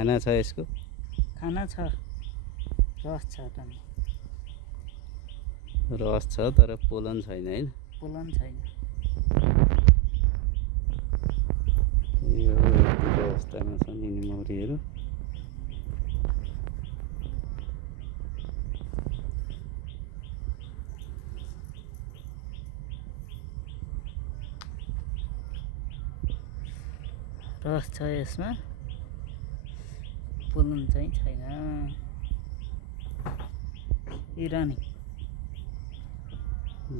खाना छ यसको? खाना छ, रस छ त नि। रस छ तर पोलन छैन हैन? पोलन छैन। यो यतिको अवस्थामा छन् यिनी मौरीहरू। रस छ यसमा, पोलन चाहिँ छैन। इरानी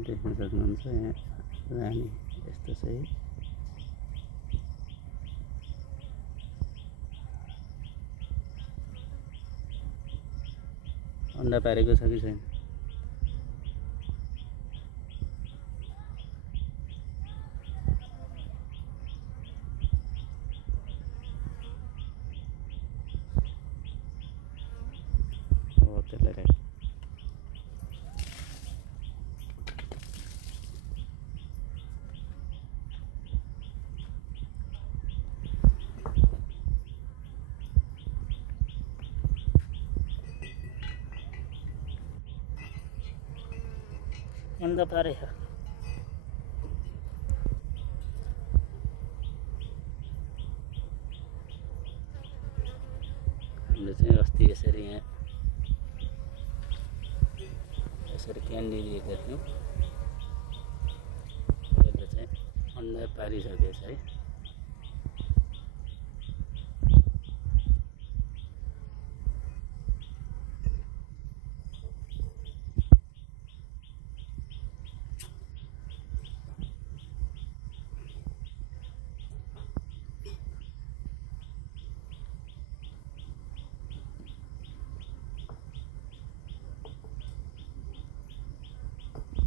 देख्न सक्नुहुन्छ यहाँ रानी यस्तो छ है। अन्डा पारेको छ कि छैन? हो त्यसलाई राख। अन्डा पारे छ। हामीले चाहिँ अस्ति यसरी यहाँ यसरी क्यान्डी दिएका थियौँ। यसले चाहिँ अन्डा पारिसकेछ है।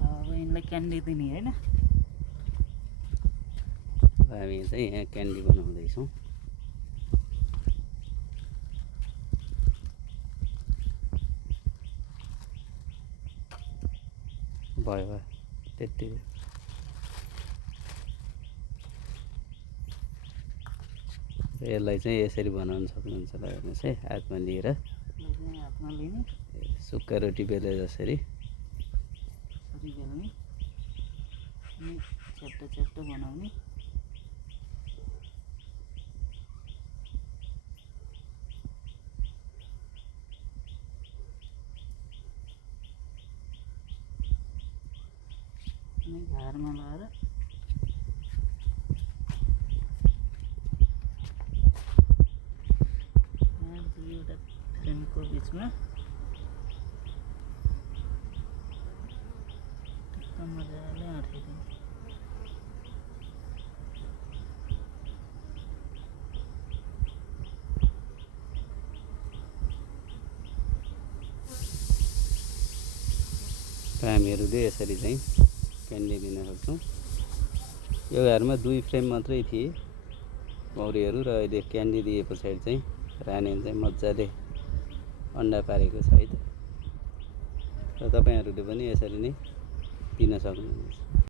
अब यिनलाई क्यान्डी दिने होइन। हामी चाहिँ यहाँ क्यान्डी बनाउँदैछौँ। भयो त्यति। यसलाई चाहिँ यसरी बनाउन सक्नुहुन्छ ल, हेर्नुहोस् है, हातमा लिएर हातमा लिने, सुक्खा रोटी बेले जसरी बेल्ने अनि च्याप्टो च्याप्टो बनाउने। अनि घारमा लगाएर दुईवटा फ्रेमको बिचमा मजाले अँठाइदिनु। हामीहरूले यसरी चाहिँ क्यान्डी दिन सक्छौँ। यो घरमा 2 फ्रेम मात्रै थिए मौरीहरू र अहिले क्यान्डी दिए पछाडि चाहिँ रानीले चाहिँ मजाले अन्डा पारेको छ है त। र तपाईँहरूले पनि यसरी नै दिन सक्नुहुन्छ।